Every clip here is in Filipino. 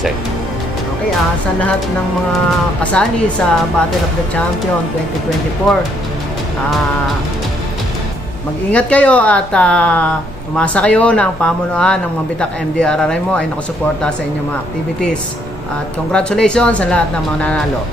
sir. Okay, sa lahat ng mga kasali sa Battle of the Champion 2024, mag-ingat kayo at umasa kayo na ang pamunuan ng Mambitak MDRRMO ay nakasuporta sa inyong mga activities. At congratulations sa lahat ng mga nanalo.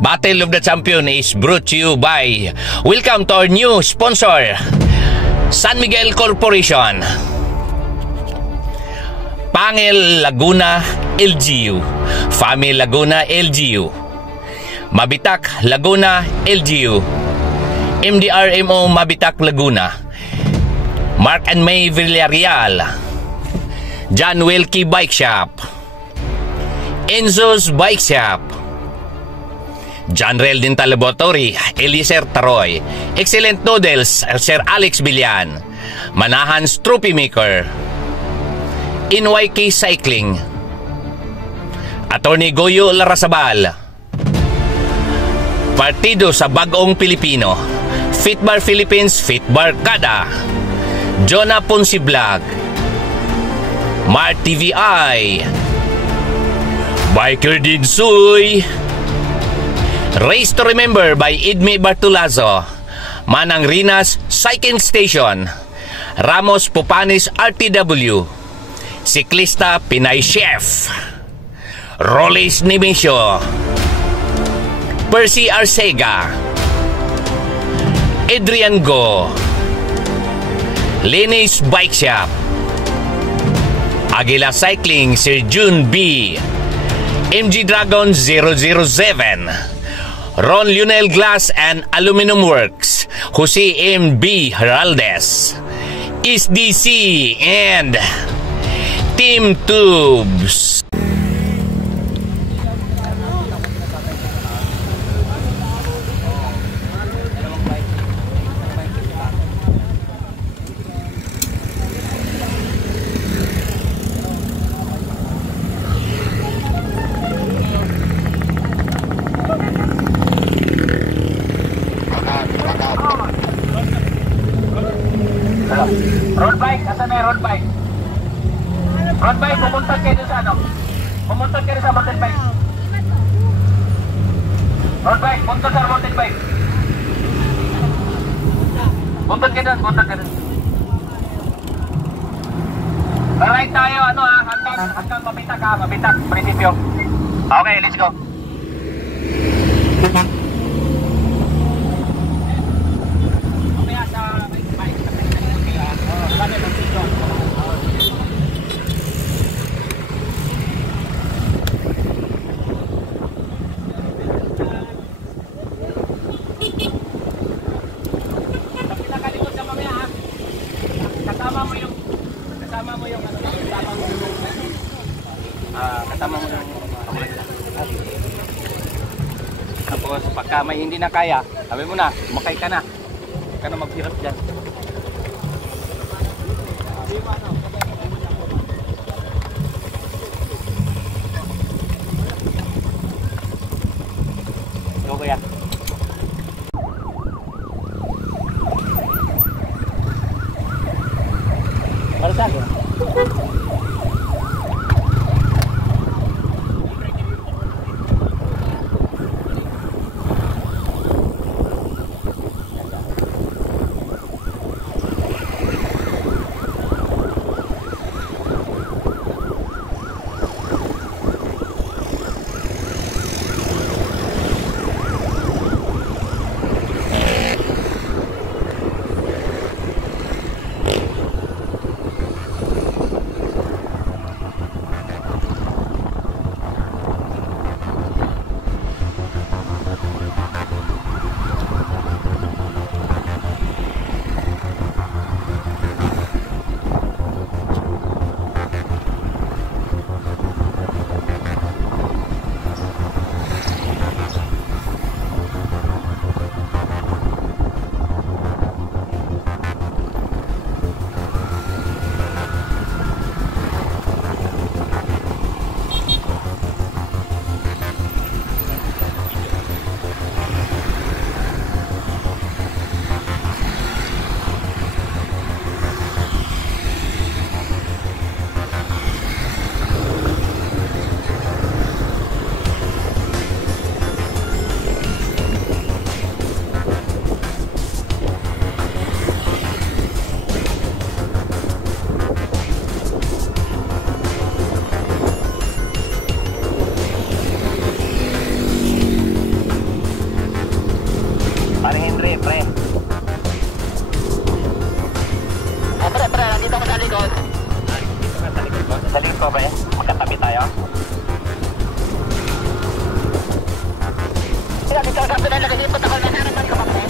Battle of the Champion is brought to you by, welcome to our new sponsor, San Miguel Corporation, Pangil Laguna LGU, Fami Laguna LGU, Mabitak Laguna LGU, MDRMO Mabitak Laguna, Mark and May Villarreal, John Wilkie Bike Shop, Enzo's Bike Shop, John Rel Dental Laboratory, Eliezer Taroy, Excellent Noodles, Sir Alex Bilian, Manahan's Trophy Maker, NYK Cycling, Attorney Goyo Larrazabal, Partido sa Bagong Pilipino, Fitbar Philippines, Fitbar Kada, Jonah Ponce Vlog, Mart TVI, Biker Dinsoy, Race to Remember by Idme Bartulazo, Manang Rinas Cycling Station, Ramos Pupanis RTW, Siklista Pinay Chef, Rollis Nemesio, Percy Arcega, Adrian Go, Lenis Bike Shop, Aguila Cycling Sir June B, MG Dragon 007, Ron Lionel Glass and Aluminum Works, Jose M.B. Heraldes, SDC, and Team Tubes. Road bike, asan na yung road bike? Road bike, pumunta kayo sa ano? Pumunta kayo sa mountain bike. Road bike, punta sa mountain bike. Punta kayo doon, punta kayo doon. Alright tayo, ano hanggang Mabitak Mabitak, prinsipyo. Okay, let's go. Kasama mo yung tapos pagka may hindi na kaya, sabi mo na, makay ka na. Huwag ka na maghirap dyan. Go kuya. Para saan? ko, pre. Magkatabi tayo. Sila, dito sa pinay, nag-iipot ako. Nasarapan ko, pre.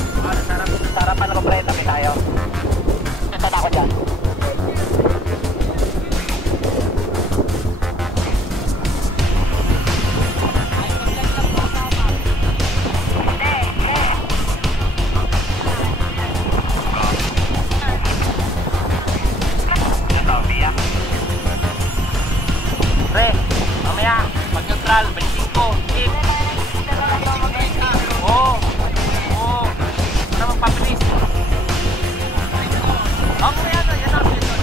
Nasarapan ko, pre. Tabi tayo. Ito na ako dyan. Pre, mamaya, pag-neutral, 25, tip. Oo. Ano magpapabilis? Pre, yan ang season.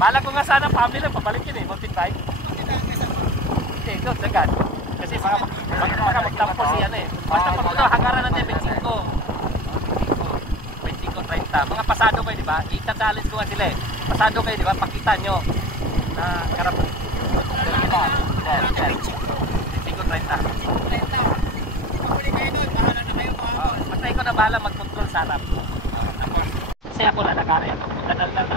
Bala ko nga sana family lang, pabalik yun eh, mountain bike. Hindi, ito, dagat. Kasi baka magtampo si ano eh. Basta pag ito, hangaran natin, 25, 30. Mga pasado kayo, di ba? Ita-challenge ko nga sila eh. Pasado kayo, di ba? Pakita nyo na karap. 25, 30. Basta ikaw na bahala mag-control sa harap. Kasi ako na nakarin. Dadal na.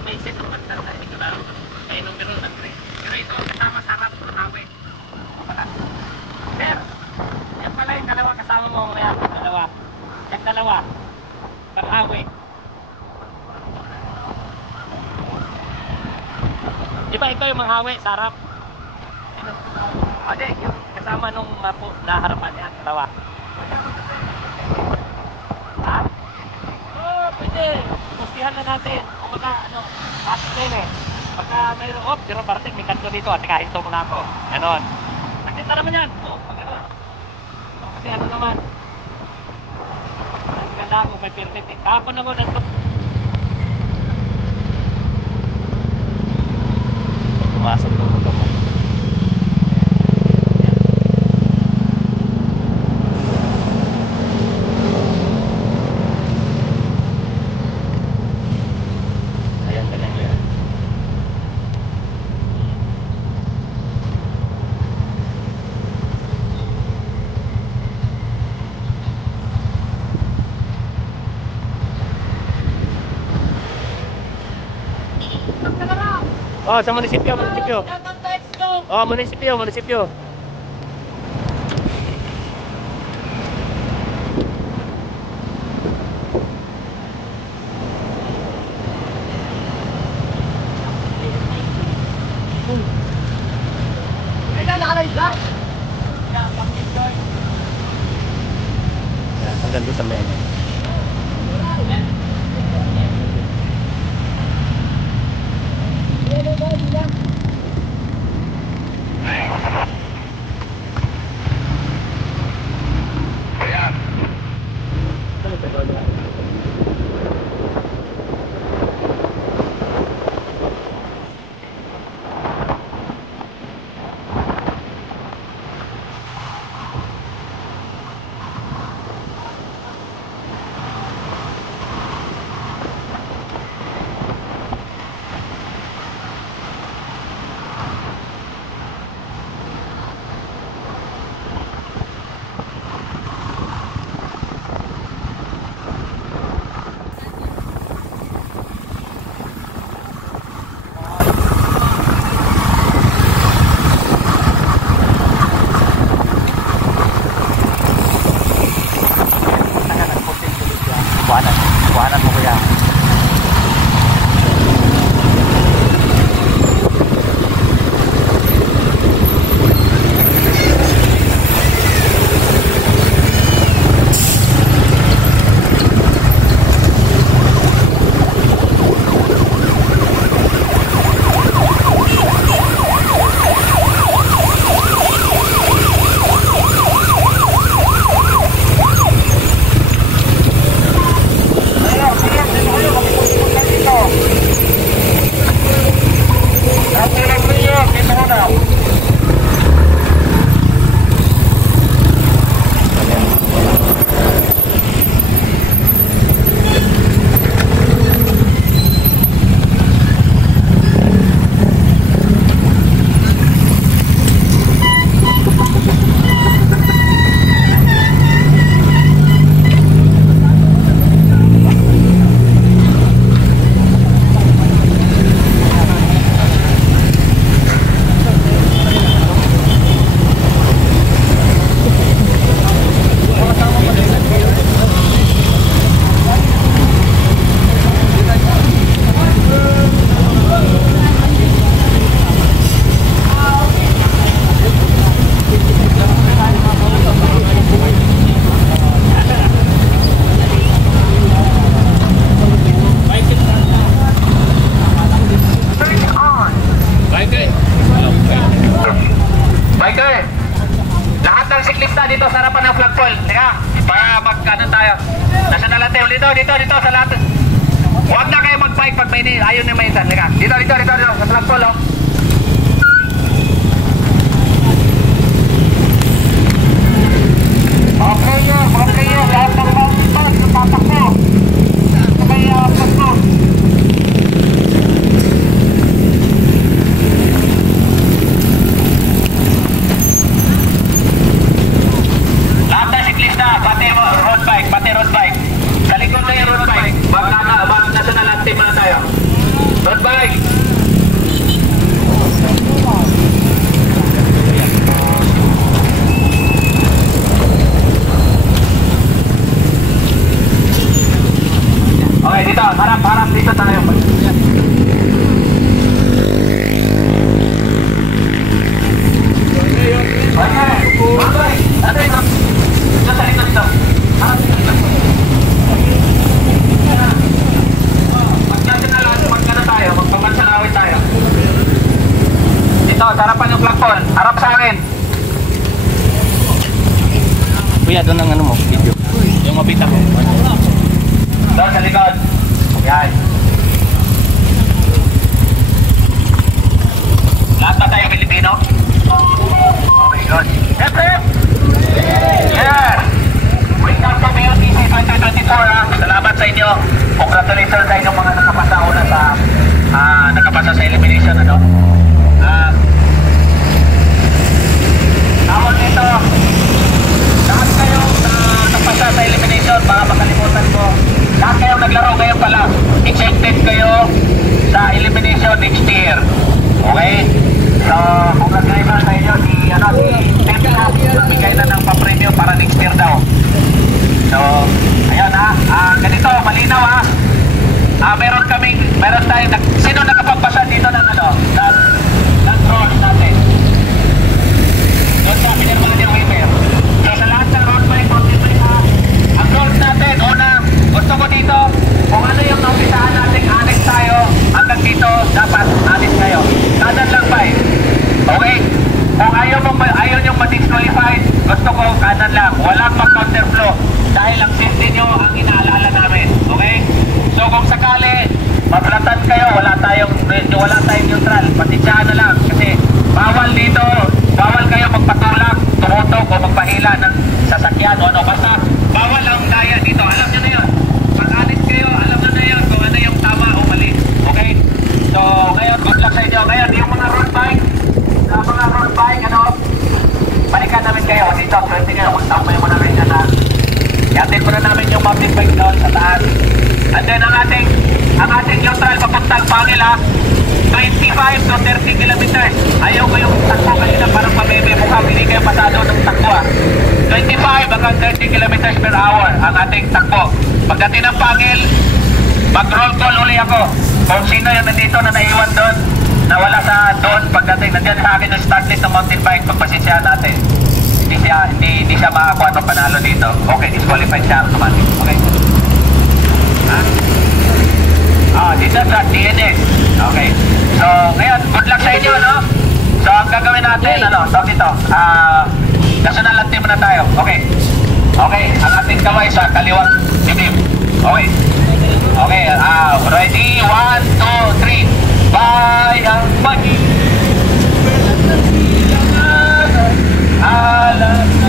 May set of pagtata ito lang. Kaya nung gano'n lang pre. Pero ito kasama sa harap ng hawi. Sir, yan pala yung dalawa kasama mo mamaya. Dalawa. Yung dalawa. Pang-hawi. Di ba ikaw yung manghawi sa harap? Hindi, yung kasama nung naharapan yan. Dalawa. Ha? Oo, pwede. Pustihan na natin. Kumbaga, pasok din eh. Pagka mayroon off, pero parating may kanto dito. At kahit ito muna ako. Ganon. Nakita naman yan. Oo, ganon. Kasi ano naman. Ang ganda ako, may permit eh. Kahapon ako nandun. Pumasok ko ito mo. Oh, sa munisipyo. Oh, munisipyo. Hanggang doon sa menu. Buwanan mo kuya. dito sa lahat. Huwag na kayo mag-bike pag may ayaw na may isa. Dito, sa flagpole, oh. Okay, lahat ng mountain bike, tatakbo. Okay, flagpole. Lahat ng siklista, pati road bike. Sa likod na yung road bike. Bakit national anthem na tayo? Road bike. Okay, dito. Harap dito tayo. Okay. Dito sa likod dito. Harap dito. Magkano tayo? Magpamansanawin tayo. Dito, harapan yung flagpole. Harap sa akin. Kuya, doon ang ano mo, video. Yung mabita mo. Doon sa likod. Yan. Lahat na tayo Pilipino? Okay, good. Yes! Yes! Welcome to BOTC 2024 ha. Salamat sa inyo. Congratulations sa inyong mga nakapasa una sa nakapasa sa elimination ano. Tawag dito. Lahat kayo nakapasa sa elimination, baka makalimutan ko. Lahat kayo naglaro ngayon pala. Ejected kayo sa elimination next year. Okay? So, congratulations sa inyo. Si Pepe bigay na ng pa-premium para next year daw. So, ayan ha. Ganito, malinaw ha. Meron tayo, sino nakapagpasa dito ng drones natin? Doon sa pinirmahan yung waiver. So, sa lahat ng road bike, mountain bike ha. Ang drones natin, gusto ko dito, kung ano yung naupisahan natin, annex tayo, hanggang dito, dapat annex kayo. Kanan lang ba eh? Okay? Kung ayaw nyo ma-disqualified, gusto ko kanan lang. Walang mag-counterflow. Dahil ang safety nyo ang inaalala namin. Okay? So kung sakali, maplatan kayo, wala tayong neutral. Pasensyahan na lang. Kasi bawal dito, bawal kayo magpatulak, tumutok o magpahila ng sasakyan o ano. Basta bawal ang daya dito. Alam nyo na yun. Pag-alis kayo, alam nyo na yun kung ano yung tama o mali. Okay? So ngayon, good luck sa inyo. Ngayon, yung mga road bike, balikan namin kayo dito, 20 kayo, magtambay mo namin dyan na yatin mo na namin yung mountain bike doon sa taas. And then ang ating neutral papuntang Pangil ha, 25 to 30 kilometers. Ayaw ko yung takbo kanina parang pabebe mukha, hindi kayo pasado ng takbo ha. 25 hanggang 30 kilometers per hour ang ating takbo. Pagdating ng Pangil, mag-roll call uli ako kung sino yung nandito na naiwan doon, nawala sa doon. Pagdating nandiyan sa akin yung start list ng mountain bike, pagpasensyahan natin. Hindi siya makakuha ng panalo dito. Okay, disqualified siya automatic. Okay. Dito sa DNS. Okay. So, ngayon, good luck sa inyo, no? So, ang gagawin natin, dito, national anthem na tayo. Okay. Okay, ang ating kamay sa kaliwang dibdib. Okay. Okay, ready? 1, 2, 3. Bayang pagi. Alam na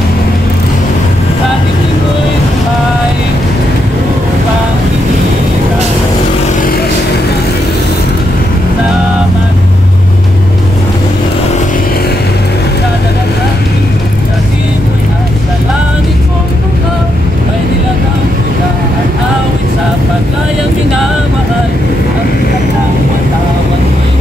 sa ating ko'y ay upang inilang naman sa dagatang sa simoy at sa langit kong luha may nilagang kita at awit sa paglayang minamahal ang katang watawan ko'y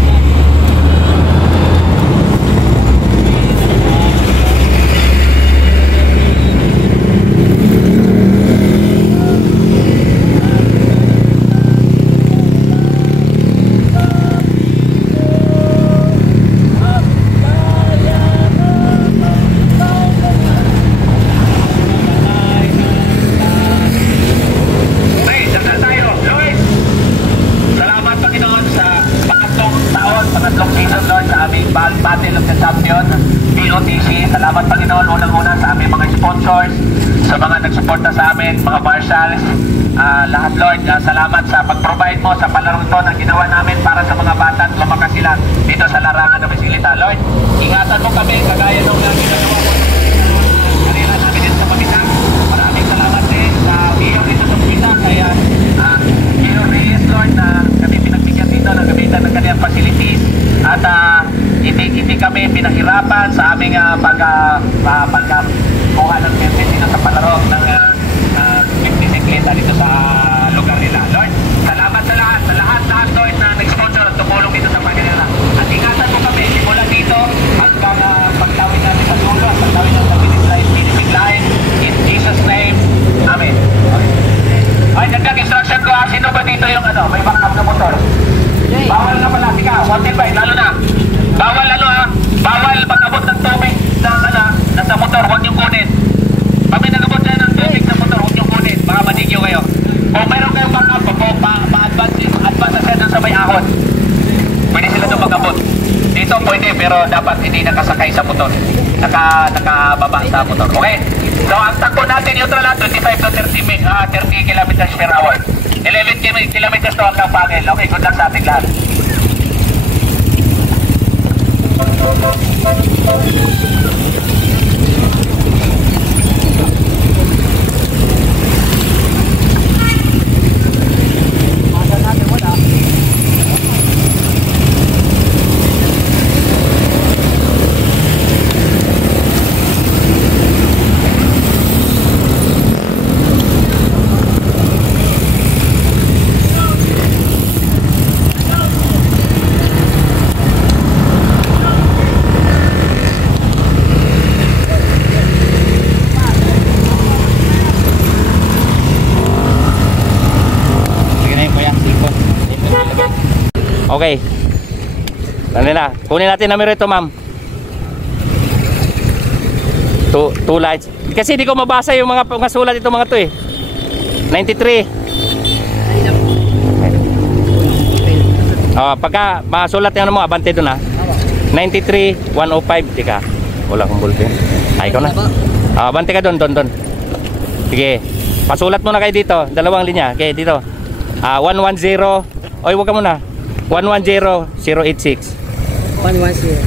Battle of the Champion, BOTC. Salamat Panginoon, unang-una sa aming mga sponsors, sa mga nagsuporta sa amin, mga marshals, lahat Lord, salamat sa pag-provide mo sa palarong ito na ginawa namin para sa mga bata at lumakas sila dito sa larangan ng Bisilita. Lord, ingatan mo kami kagaya nung ginagawa mo karera namin dito sa Mabitang. Maraming salamat din sa Mayor dito sa Mabitang. Kaya Mayor Reyes, Lord, na kami pinagbigyan dito na gamitan ng kanyang facilities at hindi kami pinahirapan sa aming pagkuha ng permit dito sa palaro ng bisikleta dito sa lugar nila. Lord, salamat sa lahat Lord na nag-sponsor at tumulong dito sa Panginoon. At ingatan mo kami simula dito hanggang pagtawid natin sa dulo at pagtawid natin sa finishing line. In Jesus' name, Amen. Ay, nagkag-instruction ko, sino ba dito yung may backup na motor? Bawal na pala, tika, 1.5, lalo na. Bawal bawal mag-abot ng tubig nasa motor, huwag niyong kunin. Pag may nag-abot na ng tubig sa motor, huwag niyong kunin, baka manigyo kayo. Kung mayroon kayong backup, pa-advance na siya doon sa may ahon. Pwede sila doon mag-abot. Dito pwede, pero dapat hindi nakasakay sa motor. Nakababa sa motor. Okay? So, ang takbo natin yung trala, 25 to 30 kilometers per hour. 11 kilometers to hanggang Pangil. Okay, good luck sa ating lahat. Okay. Na. Kunin natin numero ito, ma'am. Two lights. Kasi di ko mabasa yung mga sulat ito mga to eh. 93. Pagka masulat yung mo, abante doon ha. 93, 105. Di ka. Wala akong ballpen. Ikaw na. Abante ka doon. Sige. Pasulat mo na kayo dito. Dalawang linya. Okay, dito. 110. Oy, wag ka muna. 110086. 110.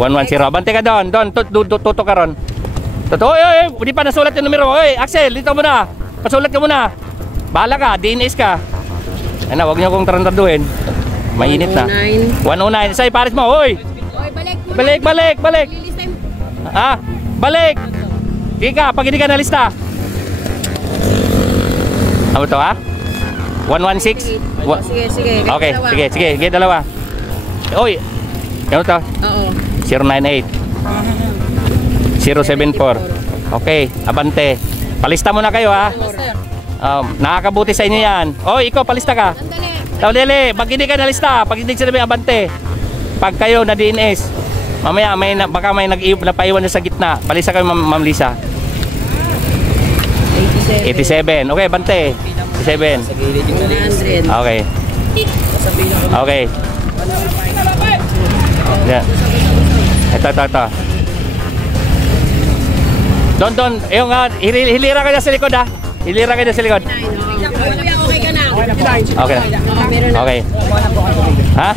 110. Abante ka doon. Tuto ka ron. Oy, hindi pa nasulat yung numero. Oy, Axel, dito muna. Pasulat ka muna. Bahala ka, DNS ka. Ano, wag niyo akong tarantaduhin. Mainit na. 109. Say, pares mo. Oy. Balik. Balik. Sige ka, pag hindi ka nalista. Ano to ha? 116? Sige. Okay, sige, dalawa. Oy, ano to? Oo. 098 074. Okay, abante. Palista muna kayo ha. Nakakabuti sa inyo yan. Oy, ikaw palista ka. Dali, pag hindi ka nalista, pag hindi sila may abante. Pag kayo na DNS, mamaya baka may napaiwan sa gitna. Palista kayo, Ma'am Lisa. 87. Okay, bante. 87. Okay. Yeah. Ito. Don, yung hilira ka na sa likod ha. Hilira ka na sa likod. Okay ka na. Okay. Okay. Ha?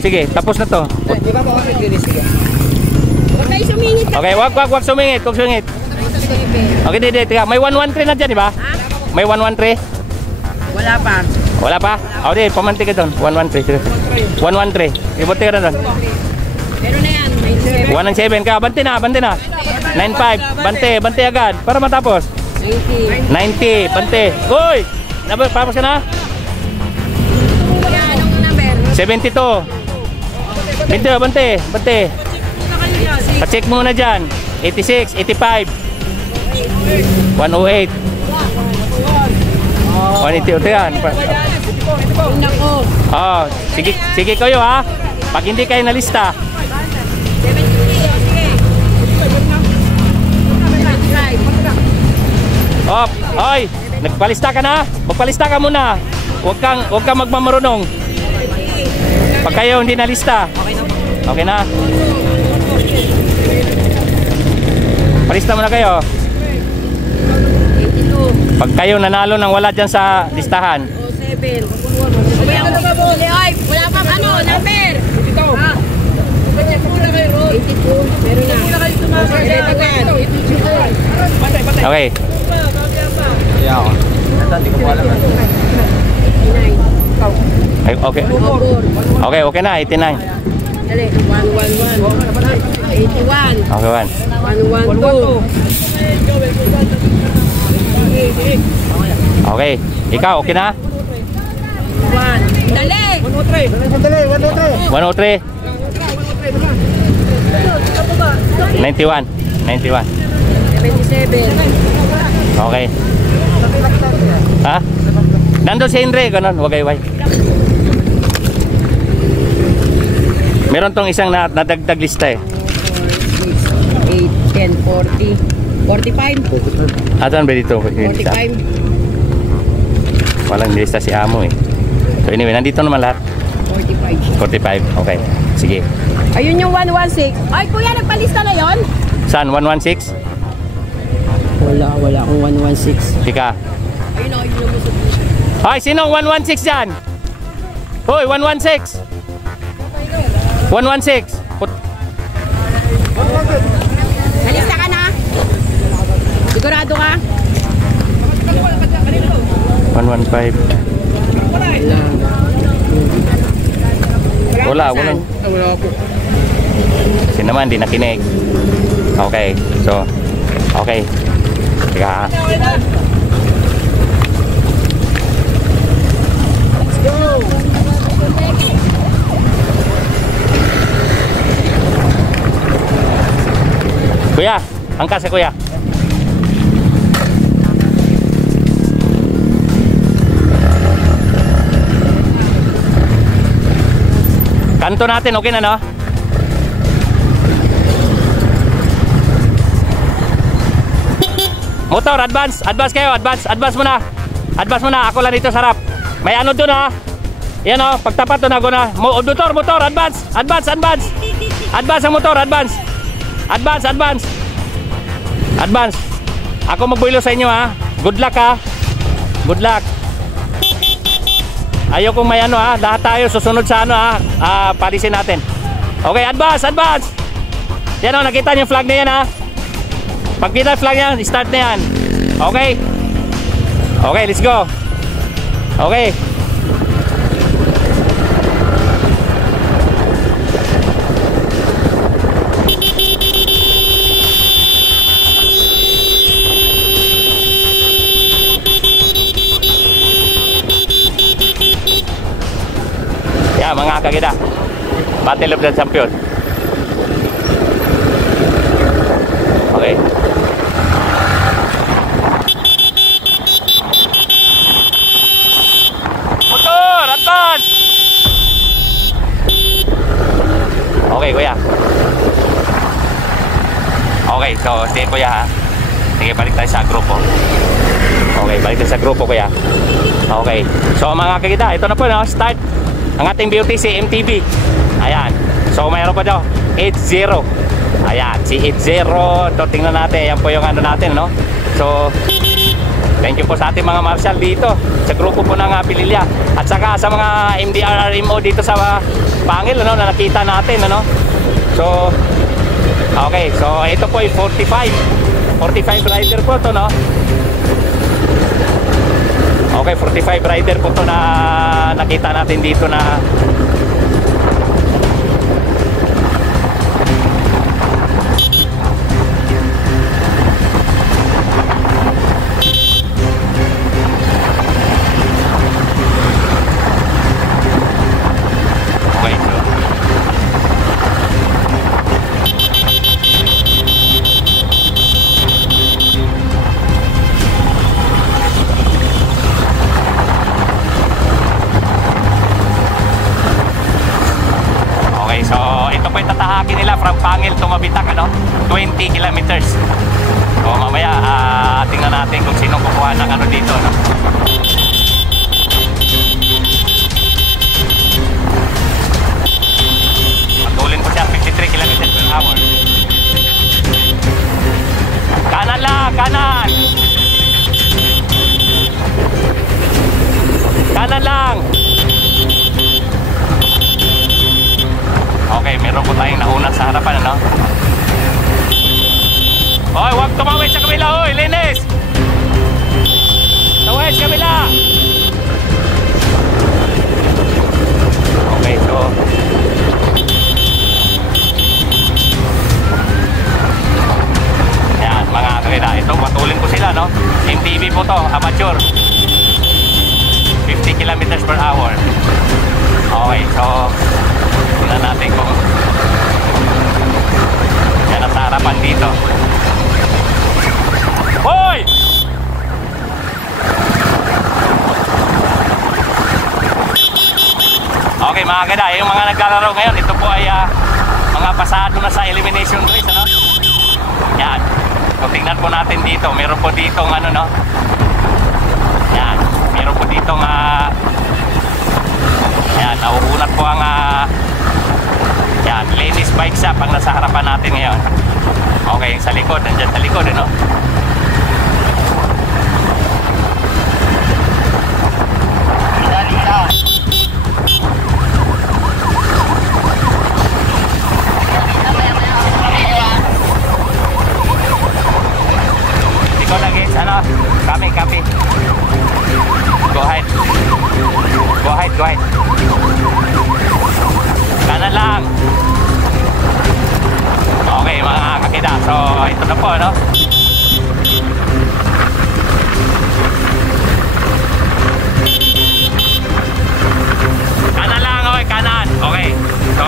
Sige, tapos na to. Di ba po ako nag-release? Huwag kayo sumingit. Okay, wag sumingit. Okay, teka. May 113 na dyan, di ba? May 113? Wala pa? Okay, pamanti ka doon. 113. 113. Ibuti ka na doon. Pero na yan, 197 ka. Bante na. 95. Bante agad. Para matapos. 90. Bante. Uy! Papos ka na? Anong number? 72. Bante. Pa-check muna dyan. 86, 85. 108. 180 yan. Sige kayo ha. Pag hindi kayo nalista. Oy, nagpalista ka na? Magpalista ka muna. Huwag kang magmamarunong. Pag kayo hindi nalista. Okay na. Palista muna kayo. 82. Pag kayo nanalo nang wala dyan sa listahan. 07. Wala pang ano, number. 82. Meron na. Okay. Ay, okay. Okay, okay na, 89. Dali, 111. 81. Okay, 1. 112. Okay. Ikaw, okay na? 1. Dali! 103. 91. 91. 77. Okay. Ha? Nandun si Henry, ganun, wagay-way. Meron tong isang nadagdag lista eh. 8, 10, 40. 45. Atan ba dito? 45. Walang lista si Amo eh. So anyway, nandito naman lahat. 45. 45, okay. Sige. Ayun yung 116. Ay, kuya, nagpalista na yon? Saan? 116? Wala akong 116. Ika. Ayun yung lumusot mo siya. Hoy, sino 116 dyan? Hoy, 116. 116. Nalista ka na? Sigurado ka? 115. Wala po. Kasi naman, di nakinig. Okay, so, okay. Teka ha. Kuya, angkas ya kuya. Kanto natin, okay na no? Motor, advance kayo, advance muna. Advance muna, ako lang dito sa harap. May ano doon ha. Yan o, pagtapat doon ako na. Motor, advance. Advance ang motor, advance. Advance. Ako magbuilo sa inyo ha. Good luck ha. Good luck. Ayaw kong may ano ha. Lahat tayo susunod sa ano ha. Palisin natin. Okay, advance. Yan o, nakita niyo yung flag na yan ha. Pag kita flag yan, start na yan. Okay. Okay, let's go. Okay. Ya, mga kagida. Battle of the Champion. Okay. Motor, advance. Okay, kuya. Okay, so sige kuya ha. Sige, balik tayo sa grupo. Okay, balik tayo sa grupo kuya. Okay. So mga kagida, ito na po no, start ang ating BOTC MTB. Ayan. So mayroon pa daw 80. Ayan, si 80. So tingnan natin, yan po yung ano natin no. So thank you po sa ating mga marshal dito sa grupo po ng Pililya at saka sa mga MDRRMO dito sa Pangil ano, na nakita natin ano. So okay, so ito po ay 45 rider po to no. Okay, 45 rider po to na nakita natin dito na from Pangil to Mabitak ano, 20 kilometers. So mamaya tingnan natin kung sino kukuha ng ano dito no? Matulin po siya 53 kilometers per hour. Kanan lang, kanan. Kanan lang. Okay, meron po tayong nauna sa harapan, ano? Hoy, huwag tumawid sa kabila, hoy, linis! Tawid, kabila! Okay, so... Yan, mga kakita. Ito, matulin ko sila, no? MTB po to, amateur. 50 kilometers per hour. Okay, so... Tingnan natin kung... Yan ang harapan dito. Hoy! Okay mga gada, yung mga naglalaro ngayon, ito po ay mga pasado na sa elimination race, ano? Yan. So tingnan po natin dito, meron po ditong ano, no? Yan, meron po ditong yan, nauunat po ang yan, Lenis Bike Shop ang nasa harapan natin ngayon. Okay, yung sa likod, nandyan sa likod, ano? Ikaw lagi, ano? Copy. Go ahead. Go ahead. Kanan lang. Okay mga kakida. So ito na po, no? Kanan lang, okay, kanan. Okay. So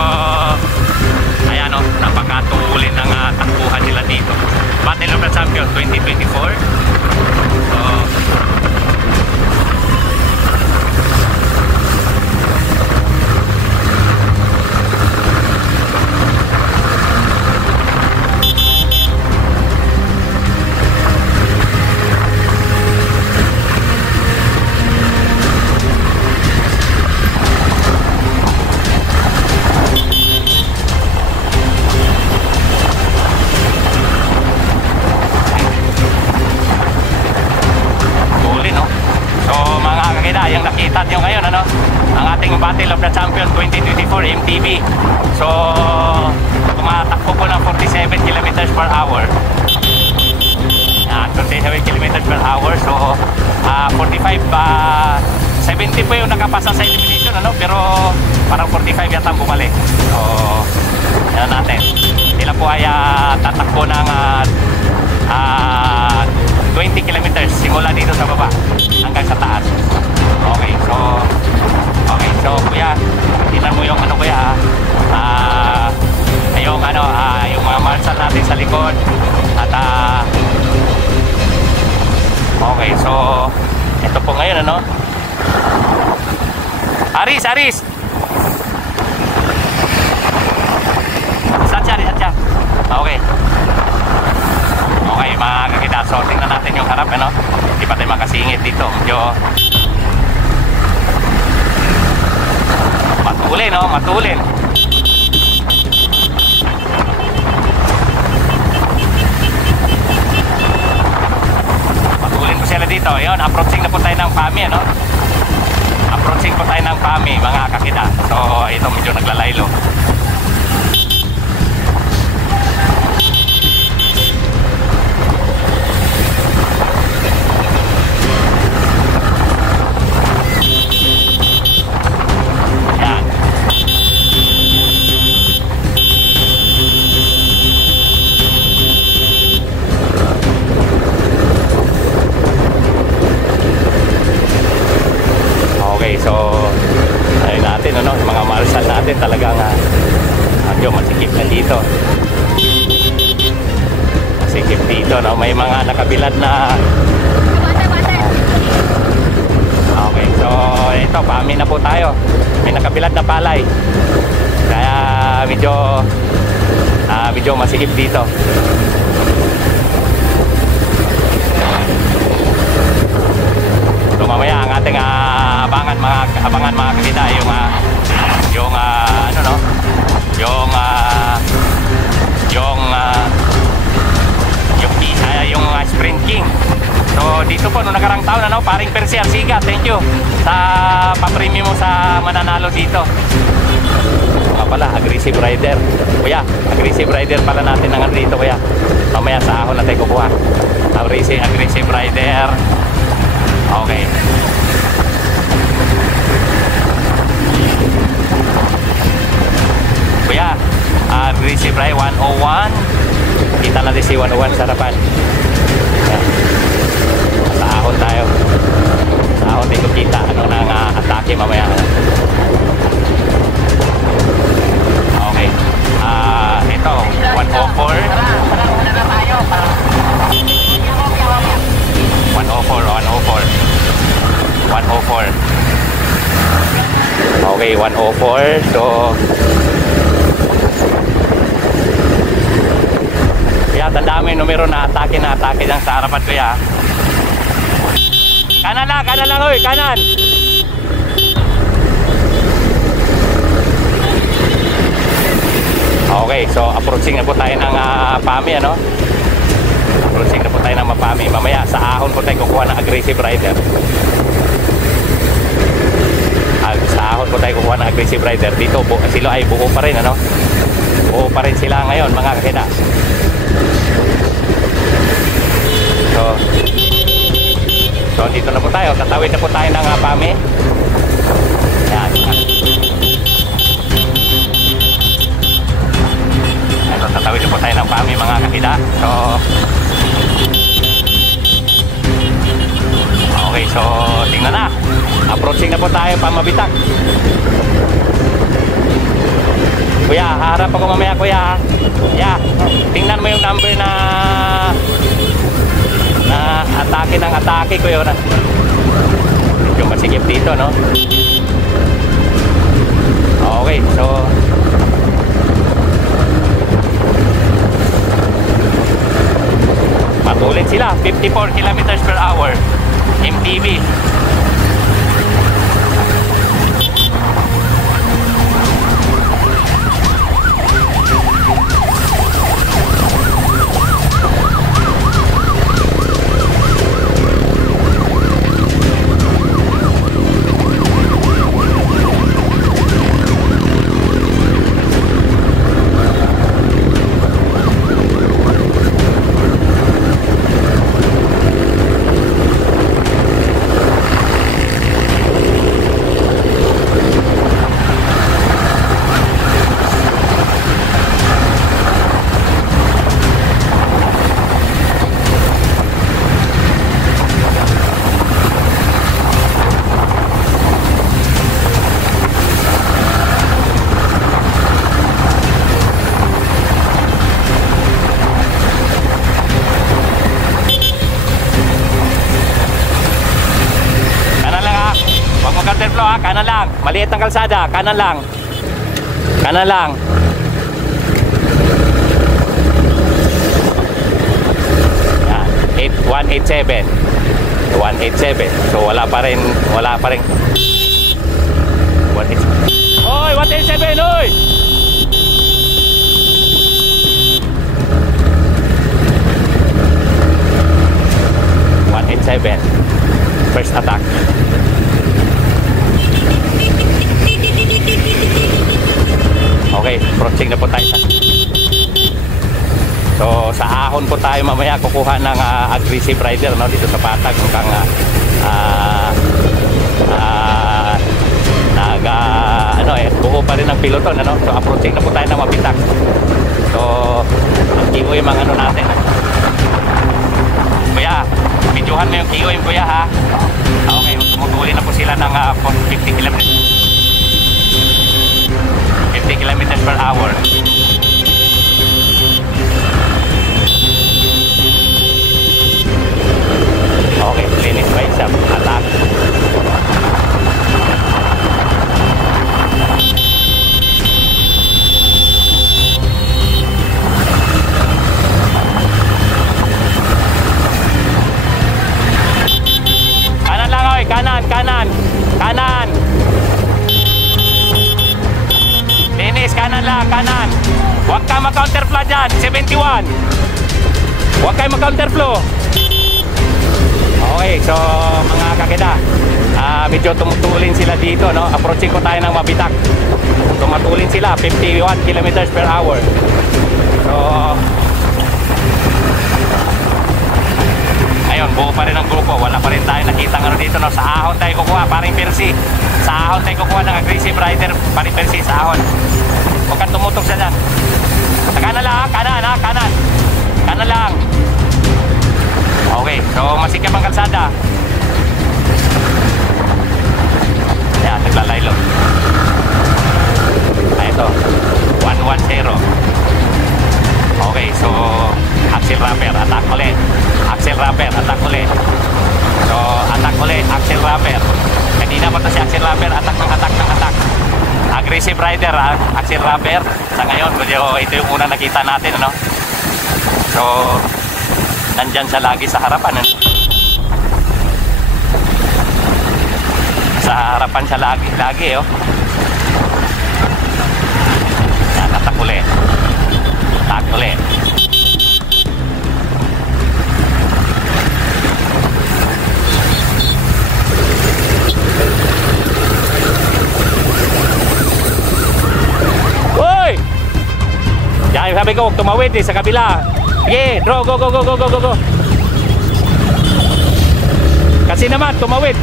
ayan, no? Napakatulin ng takbuhan nila dito. Battle of the Champions 2024. So yung nakita nyo ngayon, ano, ang ating Battle of the Champions 2024 MTB. So tumatakbo po ng 47 kilometers per hour. 47 kilometers per hour. So 70 po yung nakapasa sa elimination, ano, pero parang 45 yata ang bumalik. So yan natin, sila po ay tatakbo ng 20 kilometers simula dito sa baba hanggang sa taas. Okay, so kuya, tingnan mo yung ano kuya, yung ano, yung mga marshal natin sa likod at okay, so ito po ngayon, ano, Aris Satya. Okay, mga kakita, so tingnan natin yung harap, ano, hindi pa tayo makasingit dito, medyo matulin, no? Matulin. Matulin po sila dito. Ayun, approaching na po tayo ng PAMI, ano? Approaching po tayo ng PAMI, mga kakita. So, ito medyo naglalaylo. So ayun natin, ano, mga marshal natin talagang medyo masikip na dito. Masikip dito, no? May mga nakabilad na okay, so ito, PAMI na po tayo. May nakabilad na palay. Kaya medyo masikip dito. So mamaya ang ating abangan mga kakita yung ano, no, yung Sprint King. So dito po nung nakarang taon, ano, paring Percy Arsiga, thank you sa premium mo sa mananalo dito. Nga pala, aggressive rider. Kuya, aggressive rider pala natin ang dito kuya. Mamaya sa ahon natin kukuha. Aggressive rider. Okay. Kuya, aggressive rider 101. Kita natin si 101 sa harapan. Yan. Sa ahon tayo. Sa ahon din ko kita ano nang atake mamaya. Okay. Ito 104. 104. Okay, 104. So kaya tandaan mo yung numero na atake dyan sa harapan ko ya. Kanan lang oy, kanan. Okay, so approaching na po tayo ng PAMI ano. Approaching na po tayo ng PAMI. Mamaya sa ahon po tayo kukuha ng aggressive rider. Sa ahon po tayo kukuha ng aggressive rider. Dito sila ay buo pa rin ano. Buo pa rin sila ngayon mga kakina. So dito na po tayo. Tatawid na po tayo ng PAMI. Yan. Ito, tatawid na po tayo ng PAMI mga kakina. So okay, so tingnan na. Approaching na po tayo pa Mabitak. Kuya, harap ako mamaya kuya. Yeah, tingnan mo yung number na atake ko yun. Medyo masigip dito no. Okay, so patuloy sila 54 kilometers per hour MTB. Kanan lang, maliit ang kalsada, kanan lang. Kanan lang. Yan, 187. 187. So wala pa rin 187. Oy, 187, oy. First attack. Okay, approaching na po tayo. So sa ahon po tayo mamaya kukuha ng aggressive rider no dito sa Patag mukhang buo pa rin ang piloton ano. So approaching na po tayo ng Mabitak. So ang kiwi yung mga ano natin. Kuya, videohan mo yung kiwi yung kuya ha. Okay, tumutuli na po sila ng 50 km. 50 kilometers per hour. Okay, linis ba isa? Attack. Kanan lang oy, kanan. Linis, kanan lang, kanan. Huwag ka mag-counterflow dyan, 71. Huwag kayo mag-counterflow. Okay, so mga kakida, medyo tumutulin sila dito, no? Approaching ko tayo ng Mabitak. Tumatulin sila, 51 kilometers per hour. So, ayun, buo pa rin ang grupo. Wala pa rin tayo nakita ano dito, no? Sa ahon tayo kukuha, paring Percy. Sa ahon tayo kukuha ng aggressive rider, paring Percy, sa ahon. Huwag kang tumutok siya dyan. Sa kanan lang, kanan, ha? Kanan. Kanan lang. Okay, so masikip ang kalsada. Ayan, naglalaylo. Ay, ito, 110. Okay, so axle rubber, attack ulit. Axle rubber, attack ulit. So, attack ulit, axle rubber. Kanina pa ito si axle rubber, attack ng attack ng attack. Aggressive rider, axle rubber. Sa ngayon, ito yung una nakita natin, ano? So, nandyan siya lagi sa harapan, ano? Sa harapan siya lagi, oh. Yan, attack ulit. Attack ulit. Uy! Yan, sabi ko, huwag tumawid sa kabila. Sige, draw, go. Kasi naman, tumawid.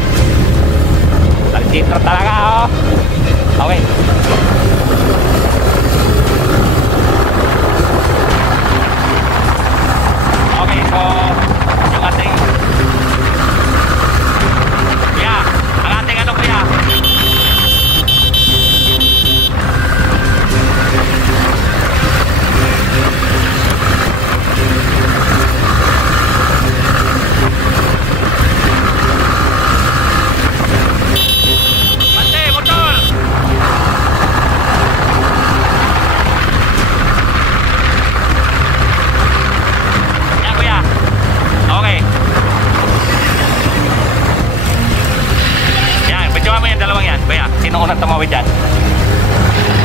Dito talaga, oh. Okay. Okay, so yung ating ang ating ano kuya? Sino unang tumawid dyan?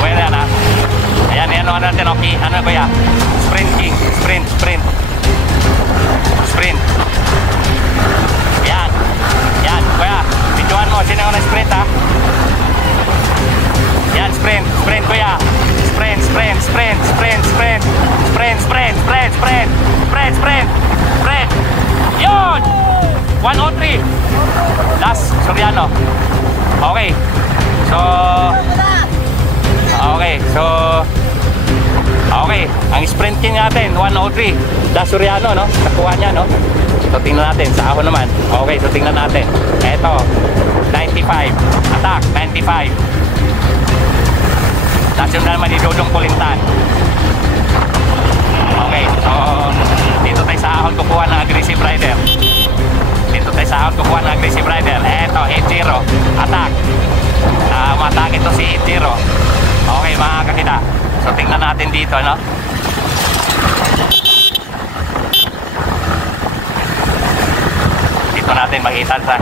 Kuya yan, ha? Ayan, ano natin, okay? Ano kuya? Sprint king. Sprint. Yan, kuya. Videoan mo, sino unang sprint, ha? Yan, sprint kuya. Sprint. Yun! 103. Last, Soriano. Okay. Okay, ang sprint king natin 103, Das Soriano, no? Nakuha niya, no? So tingnan natin sa ahon naman. Okay, so tingnan natin. Eto 95, attack 95. Das yun naman ni Dodong Kulintan. Okay, so dito tayo sa ahon kukuha ng aggressive rider. Eto 80, attack. Matake ito si 80. Okay mga kakita, so tingnan natin dito, no? Dito natin makita sa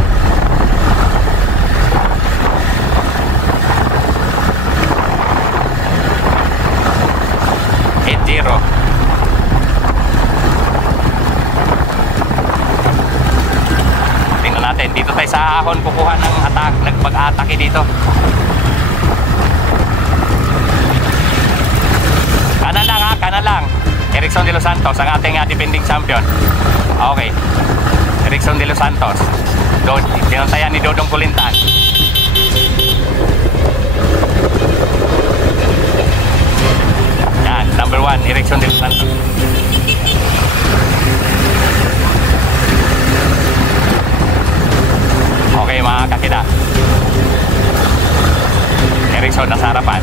tingnan natin dito tayo sa ahon kukuha ng attack, nagpag-atake dito. Kanan lang. Erickson de los Santos, ang ating defending champion. Okay. Erickson de los Santos. Tinantayan ni Dodong Kulintan. Yan, number 1, Erickson de los Santos. Okay mga kakida. Erickson nasa harapan.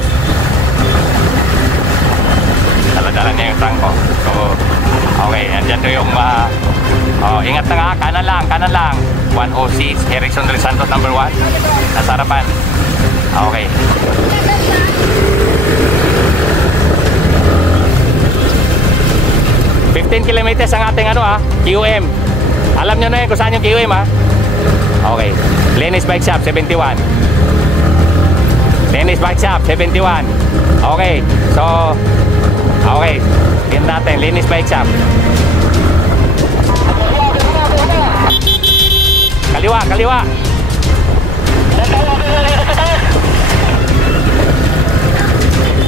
Dala-dala niya yung trangko. So, okay, andyan to yung ingat na nga, kanan lang 106, Erickson de los Santos number 1 nasa harapan. Okay. kilometers ang ating QM. Alam nyo na yun kung saan yung QM, ha? Okay, Lenis Bike Shop 71. Lenis Bike Shop 71. Okay, so okay, tingnan natin, Lenis Bike Shop. Kaliwa, kaliwa.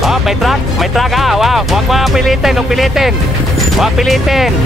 Oh, may truck. May truck ah. Wow, huwag mo pilitin, huwag pilitin. Huwag pilitin.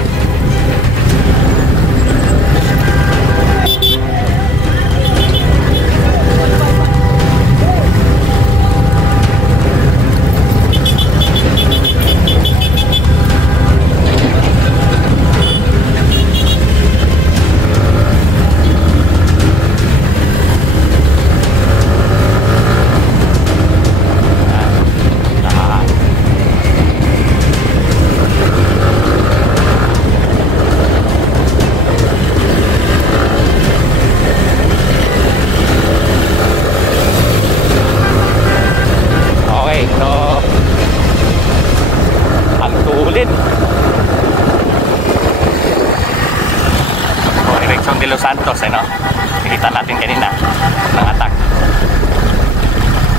De Los Santos, no? Nakita natin kanina ng attack.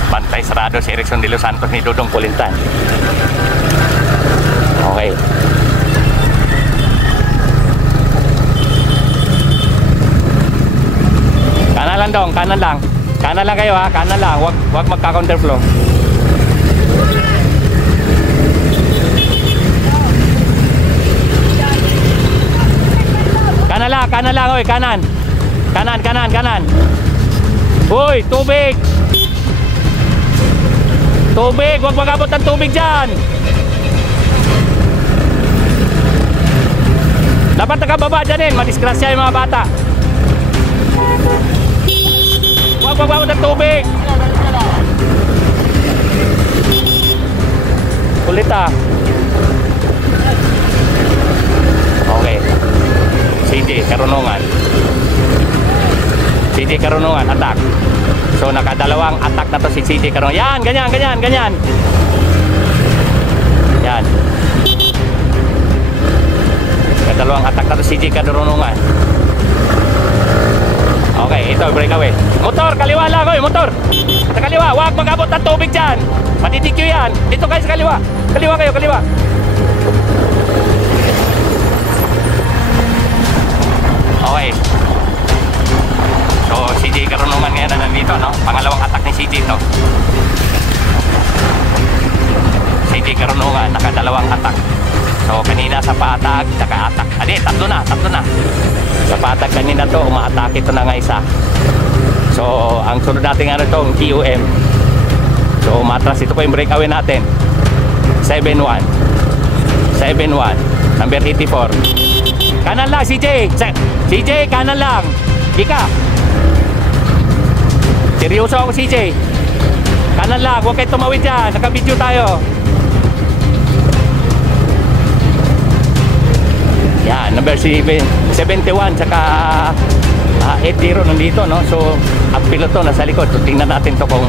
Bantay sarado si Erickson De Los Santos ni Dudong Kulintan. Okay. Kanan lang dong, kanan lang. Kanan lang kayo ha, kanan lang. Wag magka-counterflow. Kanan lang, oy, kanan. Kanan. Uy, tubig. Tubig, huwag magabot ng tubig dyan. Dapat nakababa dyan madisgrasya yung mga bata. Huwag magabot ng tubig. Kulit ah. Okay. CJ Karunungan attack. So nakadalawang attack na to si CJ Karunungan. Yan, ganyan. Yan. Nakadalawang attack na to si CJ Karunungan. Okay, ito breakaway. Motor, kaliwa lang oy, motor. Sa kaliwa, huwag magabot ng tubig diyan. Matidikyo yan. Dito kayo sa kaliwa. Kaliwa kayo, kaliwa. Okay. So, CJ Karunungan ngayon na nandito, no? Pangalawang attack ni CJ to. CJ Karunungan, nakadalawang attack. So, kanina sa patag, naka-attack. Tatlo na. Sa patag kanina to, uma-attack ito na nga isa. So, ang sunod natin ano to, ang QM. So, umatras ito po yung breakaway natin. 7-1. Number 84. Kanan lang, CJ. CJ, kanan lang. Ika. Seryoso ako, CJ. Kanan lang, huwag kayo tumawid dyan. Naka-video tayo. Yan, number 71 saka 80 nandito, no? So, ang piloto nasa likod. So, tingnan natin to kung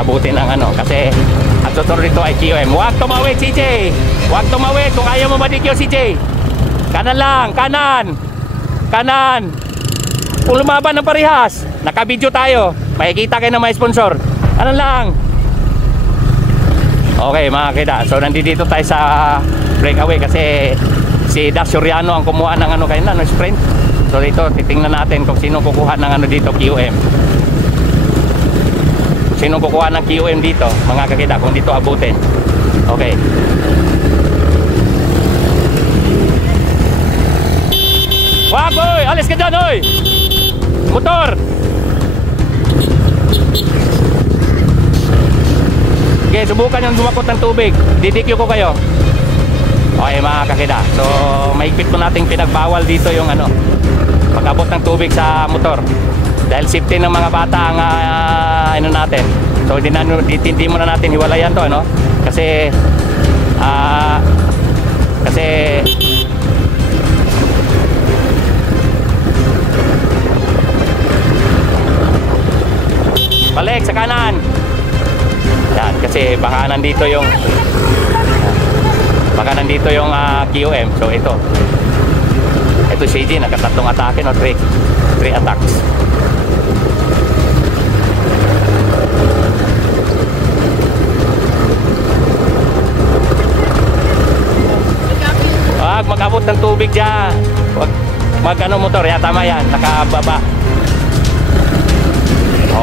abutin ang ano. Kasi, ang susunod dito ay QM. Huwag tumawid, CJ. Huwag tumawid. Kung ayaw mo madikyo, CJ. Kanan lang, kanan. Kung lumaban ng parehas, naka-video tayo. Makikita kayo ng mga sponsor. Kanan lang. Okay, mga kita. So, nandito tayo sa breakaway kasi si Dax Soriano ang kumuha ng ano kayo na, no, sprint. So, dito, titingnan natin kung sino kukuha ng ano dito, QM. Sino kukuha ng QM dito, mga kakita, kung dito abutin. Okay. Wag, boy! Alis ka dyan, oy! Motor! Okay, subukan yung dumakot ng tubig. Didikyo ko kayo. Okay, mga kakida. So, mahigpit po nating pinagbawal dito yung ano, pag-abot ng tubig sa motor. Dahil safety ng mga bata ang ano natin. So, hindi muna natin hiwalayan to, ano? Kasi balik sa kanan. Yan, kasi baka nandito yung QM. So ito CJ, nakatatlong atake, no? 3 attacks. Wag mag-abot ng tubig dyan. Wag mag-ano motor, ya tama yan, nakababa.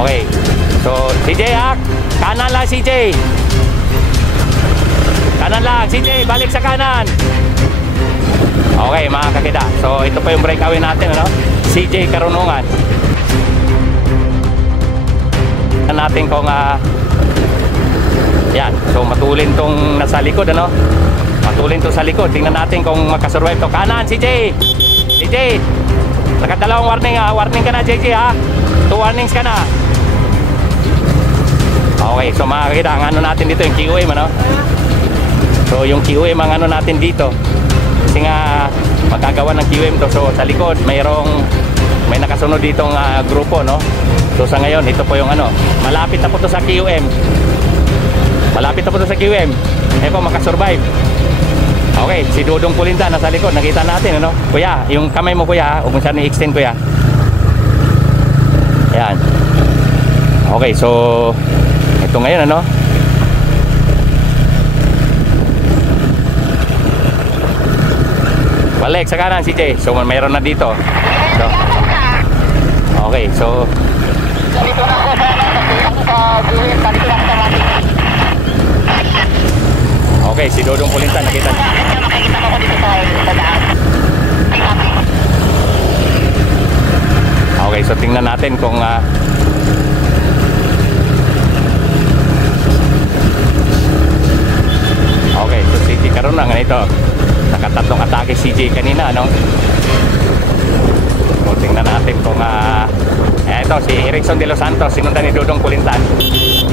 Okay. So, CJ ha. Kanan lang, CJ. Kanan lang, CJ. Balik sa kanan. Okay, mga kakida. So, ito pa yung breakaway natin, ano? CJ Karunungan. Natin kung yan. So, matulin tong nasa likod, ano? Matulin to sa likod. Tingnan natin kung makasurvive to. Kanan, CJ. CJ. Nakadalawang warning ha. Warning ka na, JJ ha. 2 warnings ka na. Okay, so mga kakida, ang ano natin dito, yung QM, ano? So, yung QM ang ano natin dito. Kasi nga, magkagawa ng QM to. So, sa likod, may nakasunod ditong grupo, no? So, sa ngayon, ito po yung ano. Malapit na po to sa QM. Malapit na po to sa QM. Eh po, makasurvive. Okay, si Dudong Pulinta nasa likod. Nakita natin, ano? Kuya, yung kamay mo, kuya. Huwag mo saan i-extend, kuya. Ayan. Okay, so ito ngayon, ano? Balik sa kanan, CJ. So, mayroon na dito. So, okay, so dito na ako sa gawin, dito lang sa natin. Okay, si Dudong Pulinta, nakita niya. Nakikita ko dito sa daan. Okay, so tingnan natin kung okay, so CJ Karunungan ito. Nakatatlong atake CJ kanina, no? So tingnan natin kung ito si Erickson de los Santos, sinundan ni Dudong Pulintan.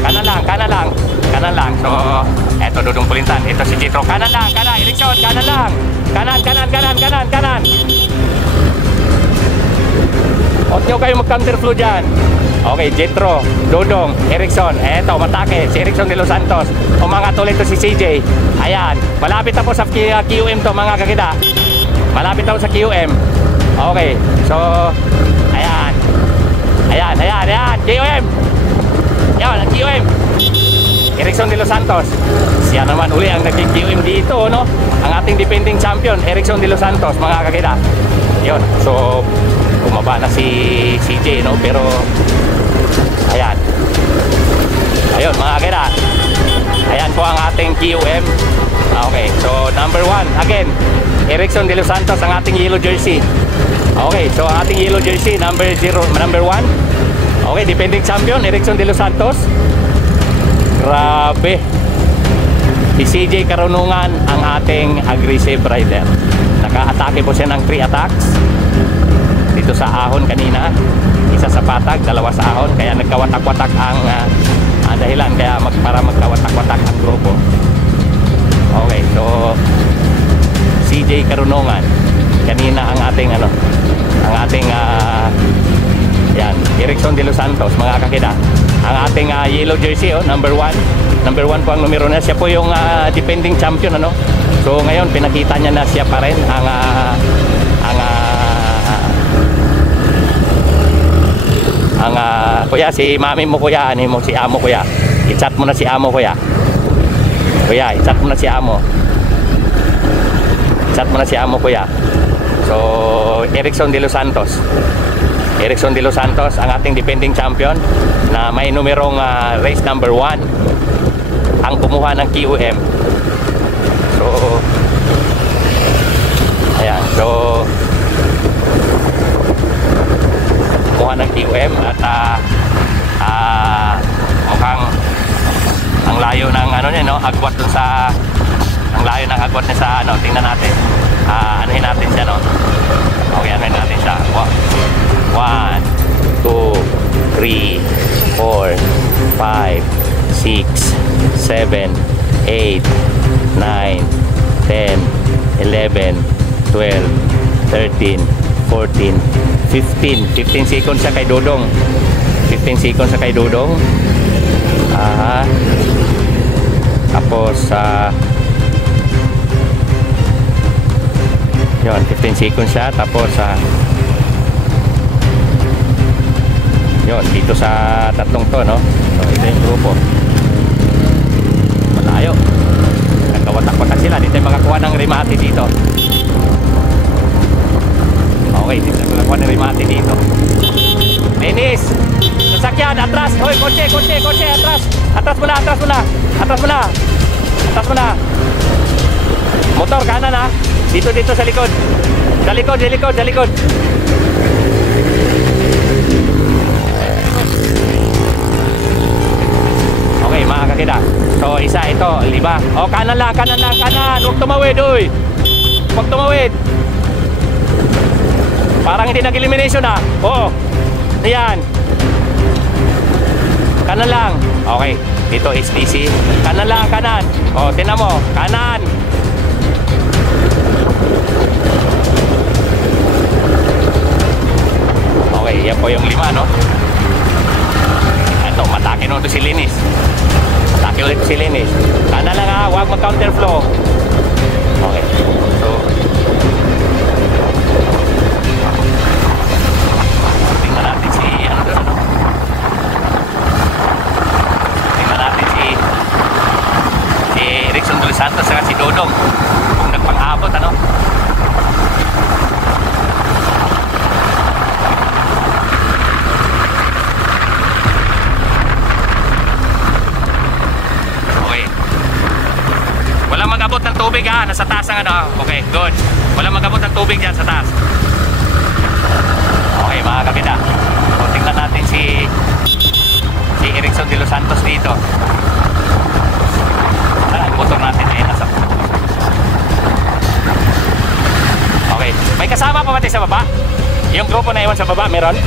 Kanan lang, kanan lang. Kanan lang. So eto Dudong Pulintan, ito si Jetro. Kanan lang, kanan. Erickson, kanan lang. Kanan, kanan, kanan, kanan, kanan. Huwag nyo kayo mag-counter flow dyan. Okay, Jetro, Dudong, Erickson. Eto, matake, si Erickson de los Santos. Umangat ulit to si CJ. Ayan, malapit na po sa QM to, mga kakita. Malapit na po sa QM. Okay, so ayan. Ayan, ayan, ayan, QM. Yan, ang QM. Erickson de los Santos. Siya naman uli ang naging QM dito, no? Ang ating defending champion, Erickson de los Santos, mga kakita. Yun, so bumaba na si CJ, no? Pero ayan. Ayun, mga kakita. Ayan po ang ating QM. Okay, so number 1 again, Erickson de los Santos, ang ating yellow jersey. Okay, so ang ating yellow jersey, number 1. Okay, defending champion, Erickson de los Santos. Grabe. Si CJ Karunungan, ang ating aggressive rider. Naka-atake po siya ng 3 attacks. Dito sa ahon kanina. Isa sa patag, 2 sa ahon. Kaya nagkawatak-watak ang dahilan. Kaya para magkawatak-watak ang grupo. Okay, so CJ Karunungan. Kanina ang ating ano, ang ating yan, Erickson de los Santos, mga kakida. Ang ating yellow jersey, number 1. Number 1 po ang numero na. Siya po yung defending champion, ano. So ngayon pinakita niya na siya pa rin ang kuya, si mami mo, kuya, ano mo, si amo, kuya. I-chat mo na si amo, kuya. Kuya, i-chat mo na si amo. I-chat mo na si amo, kuya. So, Erickson de los Santos. Erickson de los Santos, ang ating defending champion na may numerong race number 1 ang kumuha ng QM. So, ayan. So, kumuha ng QM at mukhang ang layo ng ano niya, no? Agwat dun sa ang layo ng agwat niya sa ano, tingnan natin. Anuhin natin siya, no? Okay, anuhin natin siya. 1, 2, 3, 4, 5, 6, 7, 8, 9, 10, 11, 12, 13, 14, 15. 15 seconds siya kay Dudong. 15 seconds siya kay Dudong. Tapos yun, 15 seconds siya. Tapos yun, dito sa tatlong to, no? So ito yung grupo. Malayo. Nagkawatak-watak sila. Dito yung makakuha ng remate dito. Okay, dito yung makakuha ng remate dito. Dennis, sasakyan, atras. Hoy, kotse, atras. Atras muna. Motor, kanan ha. Dito sa likod. Sa likod. Okay, mga kakida. So, isa ito, 5. Oh, kanan lang. Huwag tumawid, uy. Huwag tumawid. Parang hindi nag-elimination ha. Oo. Ayan. Kanan lang. Okay. Dito STC. Kanan lang. O, tinan mo. Kanan. Okay. Yan po yung 5, no? Ito, matake no ito si Linis. Matake ulit si Linis. Kanan lang ha. Huwag mag-counter flow. Okay. So, tingnan natin si Erickson de los Santos at si Dodong kung nagpang-abot ano. Okay, walang mag-abot ng tubig ha, nasa taas ang ano. Okay, good. Walang mag-abot ng tubig dyan sa taas. Okay, mga kakida, so tingnan natin si Erickson de los Santos dito. Motor natin ay nasa. Okay, may kasama pa ba tayo sa baba? Yung grupo na iwan sa baba, meron?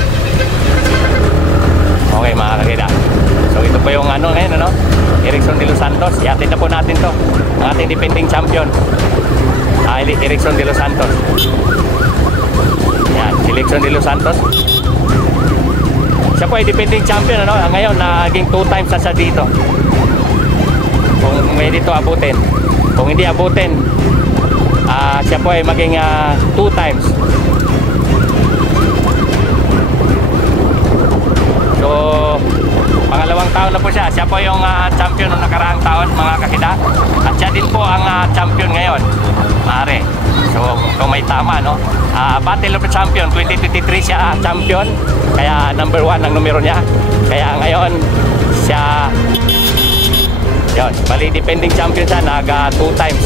Okay, mga kakida, so ito pa yung ano ngayon, ano? Erickson de los Santos. Yatin na po natin to, ang ating defending champion, Erickson de los Santos. Yan, Erickson de los Santos. Siya po ay defending champion, ano? Ngayon, naging 2 times na siya dito. Kung may dito abutin, kung hindi abutin, siya po ay maging 2 times. So, pangalawang taon na po siya. Siya po yung champion noong nakaraang taon, mga kakida. At siya din po ang champion ngayon, maaari. So, kung may tama, no? Battle of the Champion 2023 siya champion. Kaya number 1 ang numero niya. Kaya ngayon siya, yun, bali defending champion siya, naga 2 times.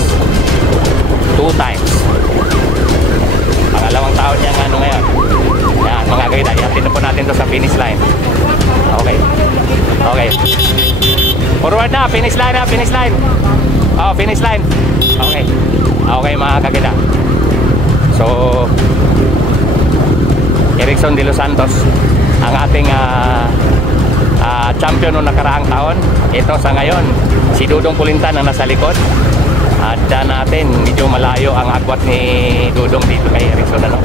Pangalawang taon niya ano ngayon. Yan, mga kakida, ihatin na po natin to sa finish line. Okay. Forward na, finish line. Oh, finish line. Okay, mga kakida. So, Erickson de los Santos ang ating champion noong nakaraang taon. Ito sa ngayon, si Dudong Pulintan ang nasa likod. At dyan natin, medyo malayo ang agwat ni Dudong dito kay Erickson, ano?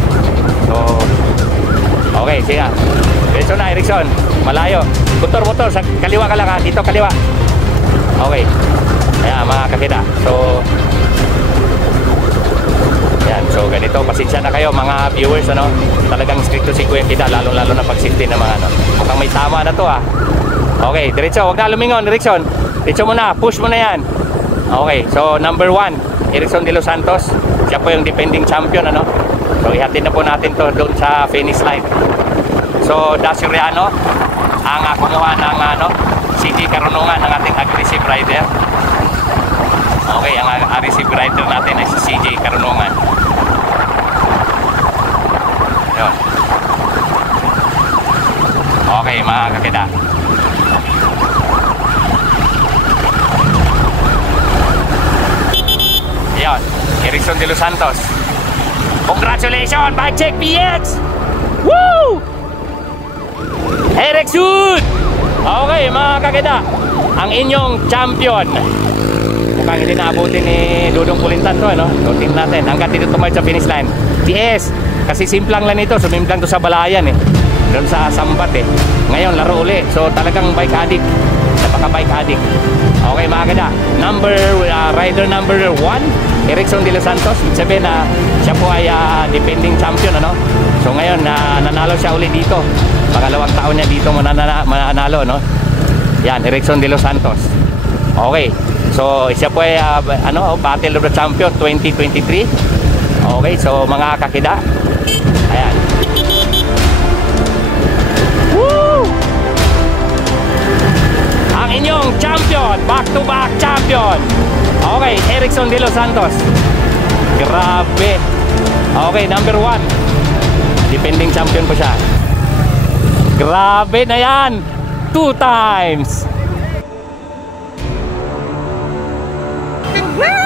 So, okay, sige. Erickson na, Erickson. Malayo. Motor, sa kaliwa ka lang ha. Dito, kaliwa. Okay. Ayan, mga kakida. So, yan, so ganito, pasensya na kayo mga viewers, ano? Talagang stricto si Kuya Kida, lalo na pag safety ng mga ano. Mukhang may tama na to ha. Okay, diretso, huwag na lumingon, Erickson. Diretso mo na, push mo na yan. Okay, so number 1, Erickson de los Santos. Siya po yung defending champion, ano? So ihatid na po natin to doon sa finish line. So Dasuriano ang kumuha ng CG karunungan ng ating aggressive rider. Okay, ang aggressive rider natin ay si CJ Karunungan. Yun. Okay, mga kakida. Yun, Erickson de los Santos. Congratulations, bike check PX! Woo! Erickson! Okay, mga kakida, ang inyong champion. Mukhang hindi naabutin ni Dudong Pulintan to, ano? So, tingnan natin. Hanggang dito tumawid sa finish line. TS, kasi simplang lang ito. Sumimplang to sa Balayan, eh. Doon sa Sambat, eh. Ngayon, laro uli. So, talagang bike addict. Napaka-bike addict. Okay, mga kada. Rider number 1, Erickson de los Santos. Sabihin na siya po ay defending champion, ano? So, ngayon, nanalo siya uli dito. Pangalawang taon niya dito mananalo, no? Yan, Erickson de los Santos. Okay. So, siya po ay Battle of the Champion 2023. Okay, so mga kakida. Ayan. Woo! champion. Back-to-back champion. Okay, Erickson de los Santos. Grabe. Okay, number 1. Defending champion po siya. Grabe na yan. 2 times. Woo!